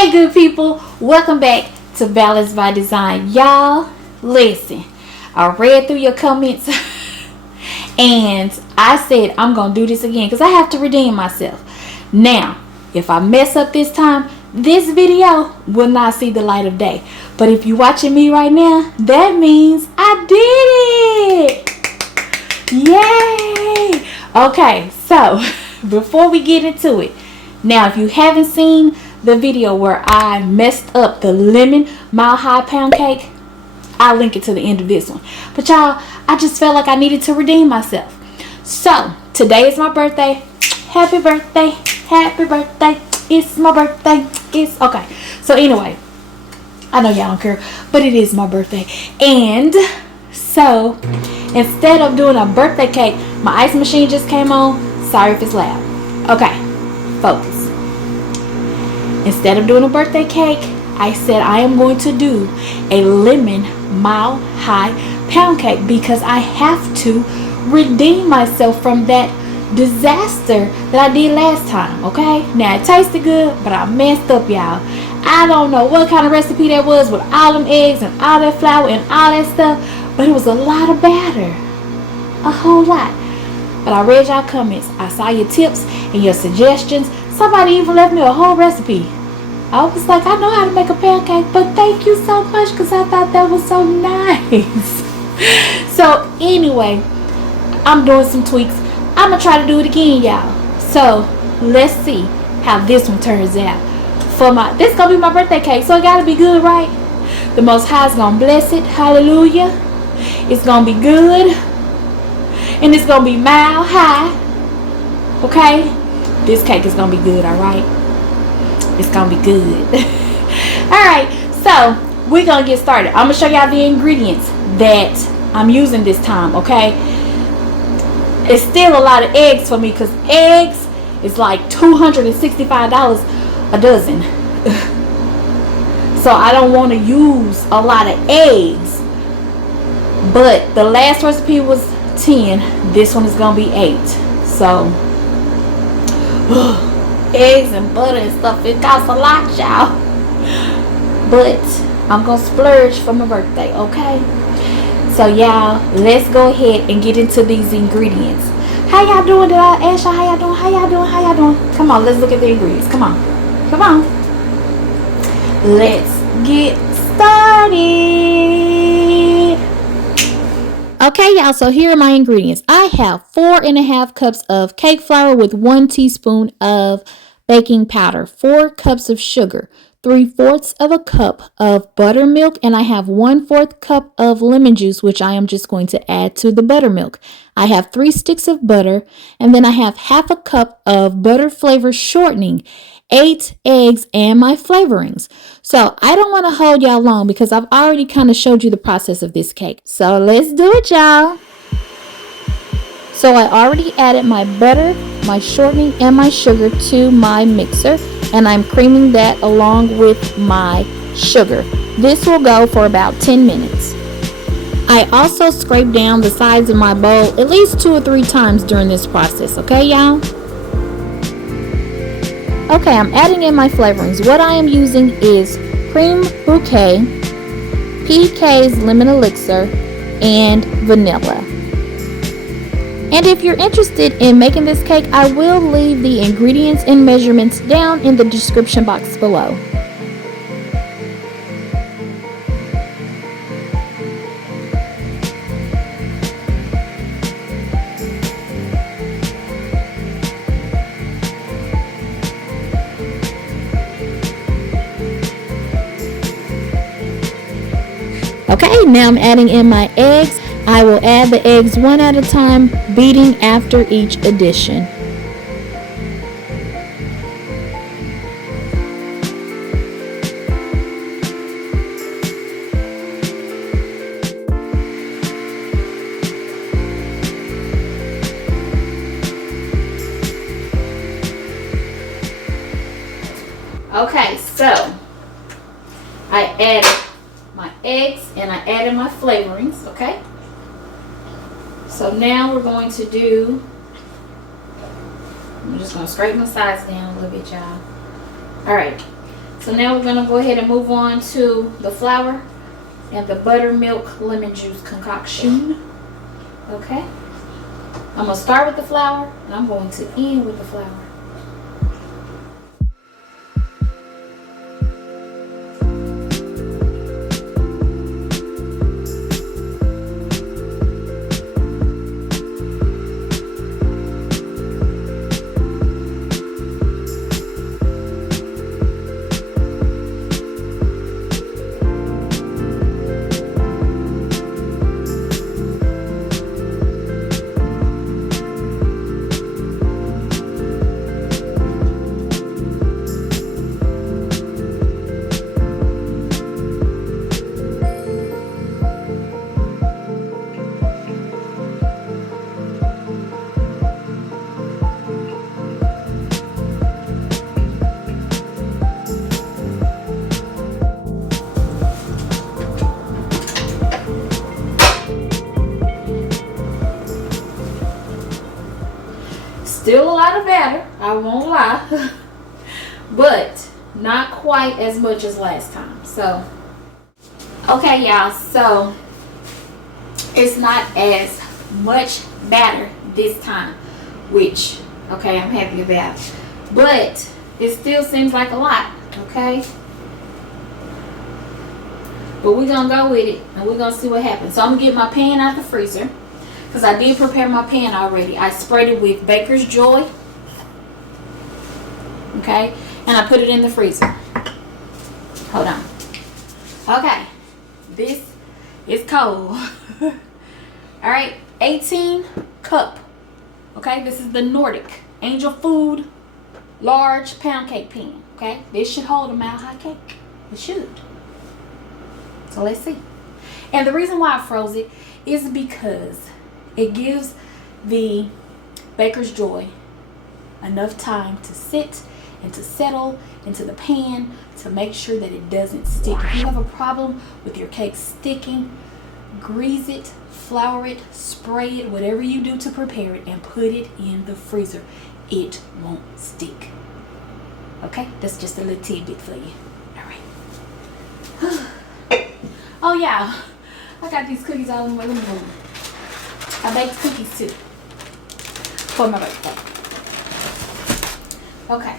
Hey good people, welcome back to Ballards by Design. Y'all, listen, I read through your comments and I said I'm going to do this again because I have to redeem myself. Now, if I mess up this time, this video will not see the light of day. But if you're watching me right now, that means I did it. Yay! Okay, so before we get into it, now if you haven't seen the video where I messed up the lemon mile high pound cake, I'll link it to the end of this one. But y'all, I just felt like I needed to redeem myself. So today is my birthday. Happy birthday, happy birthday. It's my birthday. It's okay. So anyway, I know y'all don't care, but it is my birthday. And so instead of doing a birthday cake, my ice machine just came on. Sorry if it's loud. Okay, focus. Instead of doing a birthday cake, I said I am going to do a lemon mile high pound cake because I have to redeem myself from that disaster that I did last time. Okay, now it tasted good, but I messed up, y'all. I don't know what kind of recipe that was with all them eggs and all that flour and all that stuff, but it was a lot of batter, a whole lot. But I read y'all comments, I saw your tips and your suggestions. Somebody even left me a whole recipe. I was like, I know how to make a pancake, but thank you so much because I thought that was so nice. So anyway, I'm doing some tweaks. I'm gonna try to do it again, y'all. So let's see how this one turns out. This is gonna be my birthday cake, so it gotta be good, right? The Most High is gonna bless it. Hallelujah. It's gonna be good, and it's gonna be mile high. Okay, this cake is gonna be good. All right, it's gonna be good. All right, so we're gonna get started. I'm gonna show y'all the ingredients that I'm using this time. Okay, it's still a lot of eggs for me because eggs is like $265 a dozen. So I don't want to use a lot of eggs, but the last recipe was 10. This one is gonna be 8. So eggs and butter and stuff, it costs a lot, y'all, but I'm gonna splurge for my birthday. Okay, so y'all, let's go ahead and get into these ingredients. How y'all doing? Did I ask y'all how y'all doing? How y'all doing? How y'all doing? Come on, let's look at the ingredients. Come on, come on, let's get started. Okay, y'all, so here are my ingredients. I have 4.5 cups of cake flour with 1 teaspoon of baking powder, 4 cups of sugar, 3/4 of a cup of buttermilk, and I have 1/4 cup of lemon juice, which I am just going to add to the buttermilk. I have 3 sticks of butter, and then I have half a cup of butter flavor shortening, 8 eggs, and my flavorings. So I don't want to hold y'all long because I've already kind of showed you the process of this cake. So let's do it, y'all. So I already added my butter, my shortening, and my sugar to my mixer, and I'm creaming that along with my sugar. This will go for about 10 minutes. I also scrape down the sides of my bowl at least 2 or 3 times during this process. Okay, y'all? Okay, I'm adding in my flavorings. What I am using is creme bouquet, PK's lemon elixir, and vanilla. And if you're interested in making this cake, I will leave the ingredients and measurements down in the description box below. Okay, now I'm adding in my eggs. I will add the eggs one at a time, beating after each addition. Okay, so I added my eggs and I added my flavorings. Okay, so now we're going to do, I'm just going to scrape my sides down a little bit, y'all. Alright, So now we're gonna go ahead and move on to the flour and the buttermilk lemon juice concoction. Okay. I'm gonna start with the flour and I'm going to end with the flour. Still a lot of batter, I won't lie, but not quite as much as last time. So, okay, y'all, so it's not as much batter this time, which, okay, I'm happy about, but it still seems like a lot, okay? But we're gonna go with it and we're gonna see what happens. So I'm gonna get my pan out the freezer, because I did prepare my pan already. I sprayed it with Baker's Joy. Okay. And I put it in the freezer. Hold on. Okay. This is cold. Alright. 18 cup. Okay. This is the Nordic Angel Food large pound cake pan. Okay. This should hold a mile high cake. It should. So let's see. And the reason why I froze it is because it gives the Baker's Joy enough time to sit and to settle into the pan to make sure that it doesn't stick. If you have a problem with your cake sticking, grease it, flour it, spray it, whatever you do to prepare it, and put it in the freezer. It won't stick. Okay? That's just a little tidbit for you. Alright. Oh yeah, I got these cookies all in my living room. I baked cookies too for my birthday. Okay.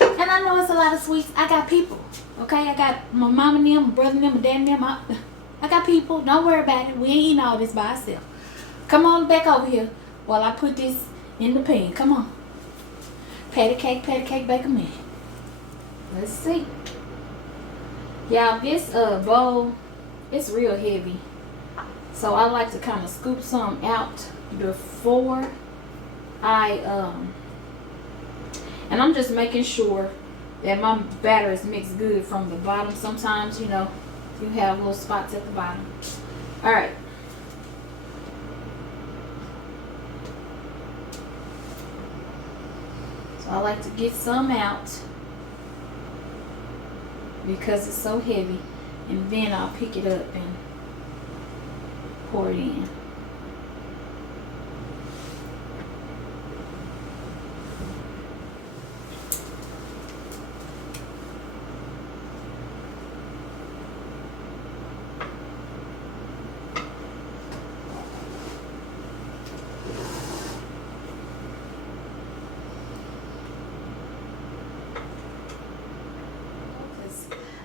And I know it's a lot of sweets. I got people. Okay, I got my mom and them, my brother and them, my dad and them. I got people. Don't worry about it. We ain't eating all this by ourselves. Come on back over here while I put this in the pan. Come on. Patty cake, bake 'em in. Let's see. Y'all, this bowl, it's real heavy. So I like to kind of scoop some out before I and I'm just making sure that my batter is mixed good from the bottom. Sometimes, you know, you have little spots at the bottom. All right. So I like to get some out because it's so heavy, and then I'll pick it up and pour it in.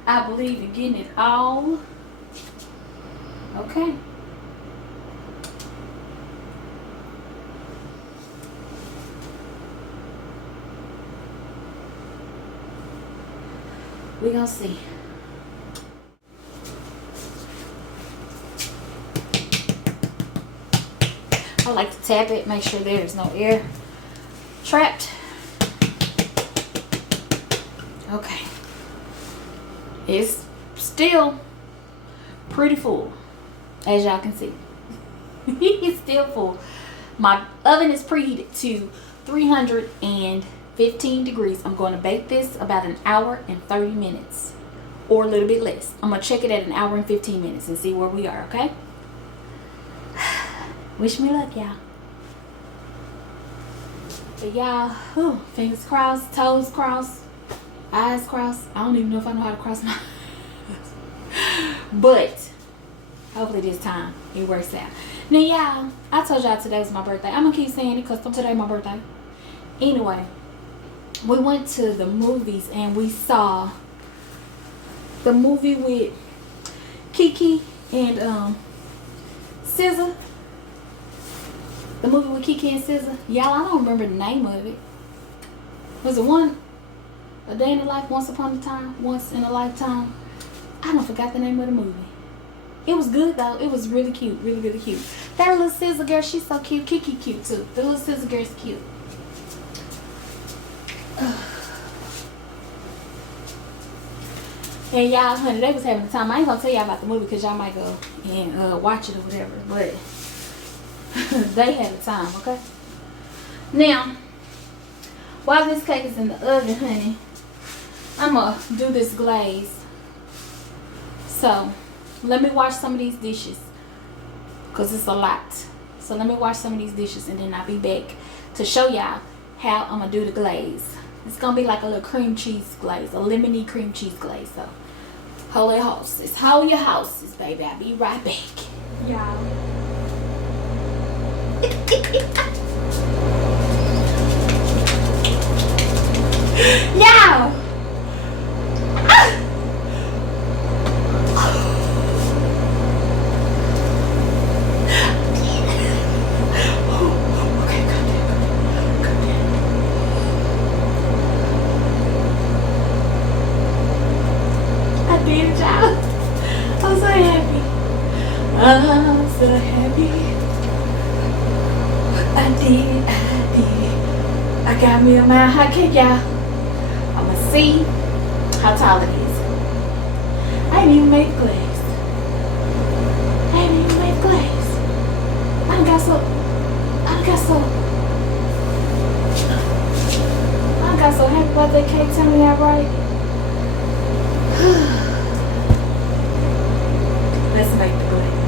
I believe in getting it all. Okay. We're gonna see. I like to tap it, make sure there's no air trapped. Okay. It's still pretty full, as y'all can see. It's still full. My oven is preheated to 315 degrees. I'm going to bake this about an hour and 30 minutes or a little bit less. I'm going to check it at an hour and 15 minutes and see where we are, okay? Wish me luck, y'all. But y'all, fingers crossed, toes crossed. eyes crossed. I don't even know if I know how to cross my but hopefully this time it works out. Now y'all, I told y'all today was my birthday. I'm gonna keep saying it because today my birthday. Anyway, we went to the movies and we saw the movie with Kiki and SZA. The movie with Kiki and SZA. Y'all, I don't remember the name of it. Was it A Day in the Life, Once in a Lifetime? I don't forgot the name of the movie. It was good though. It was really cute. Really, really cute. That little SZA girl, she's so cute. Kiki cute too. The little SZA girl's cute. And y'all, honey, they was having a time. I ain't gonna tell y'all about the movie because y'all might go and watch it or whatever. But they had a time, okay? Now, while this cake is in the oven, honey, I'm gonna do this glaze. So, let me wash some of these dishes because it's a lot. So, let me wash some of these dishes and then I'll be back to show y'all how I'm gonna do the glaze. It's gonna be like a little cream cheese glaze, a lemony cream cheese glaze. So, hold your horses, baby. I'll be right back, y'all. Y'all. I'm so happy. I did. I got me a mile hot cake, y'all. I'ma see how tall it is. I ain't even made glaze. I got so happy about that cake turning out right. Let's make the glaze.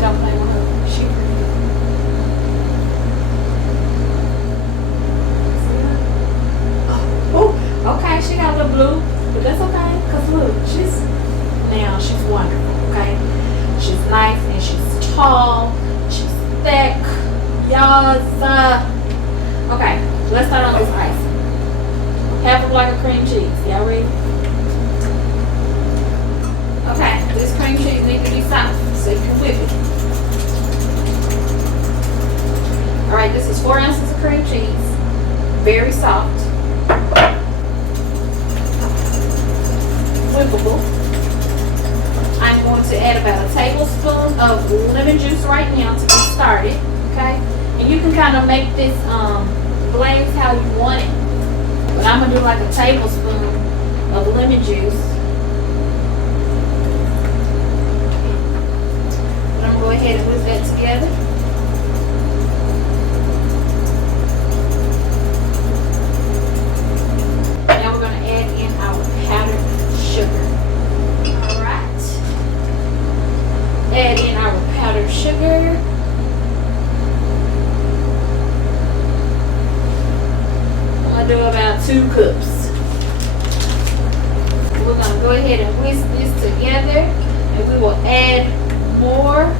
Don't play with her. She pretty good. Oh, okay. She got a little blue, but that's okay. Cause look, she's wonderful. Okay, she's nice and she's tall. She's thick. Y'all. Okay, let's start on this icing. Half a block of cream cheese. Y'all ready? Okay, this cream cheese needs to be soft, so you can whip it. Alright, this is 4 ounces of cream cheese. Very soft. Whippable. I'm going to add about a tablespoon of lemon juice right now to get started. Okay? And you can kind of make this glaze how you want it. But I'm going to do like a tablespoon of lemon juice. Go ahead and whisk that together. Now we're going to add in our powdered sugar. Alright. Add in our powdered sugar. I'm going to do about 2 cups. We're going to go ahead and whisk this together and we will add more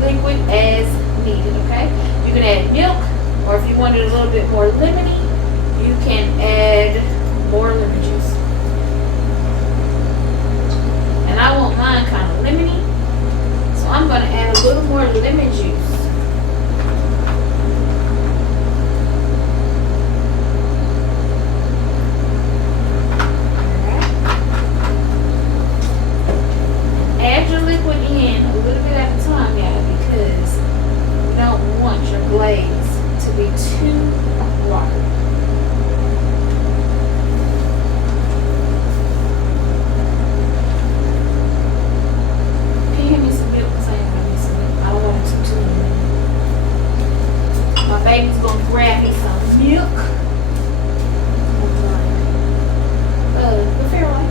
liquid as needed, okay? You can add milk, or if you want it a little bit more lemony, you can add more lemon juice. And I want mine kind of lemony, so I'm going to add a little more lemon juice. Add your liquid in a little bit at a time, y'all, because you don't want your glaze to be too watery. Can you hand me some milk? Because I ain't gonna need some milk. I don't want it too. My baby's gonna grab me some milk. The Fairlife.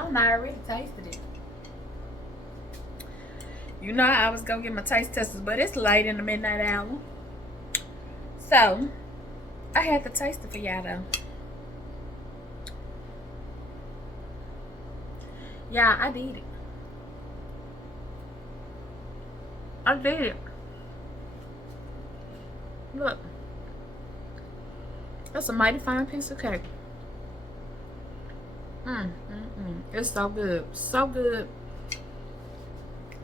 I already tasted it. You know I was gonna get my taste testers, but it's late in the midnight hour. So I had to taste it for y'all though. Yeah, I did it. I did it. Look. That's a mighty fine piece of cake. It's so good. So good.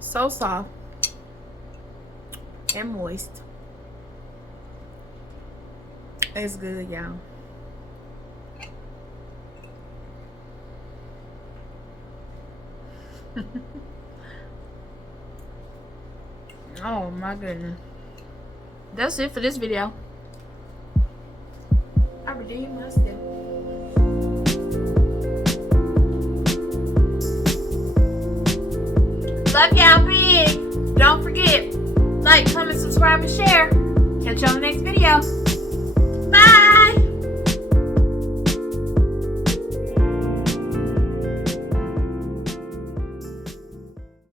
So soft. And moist. It's good, y'all. Oh my goodness. That's it for this video. I redeemed myself. Love y'all big. Don't forget, like, comment, subscribe, and share. Catch you on the next video.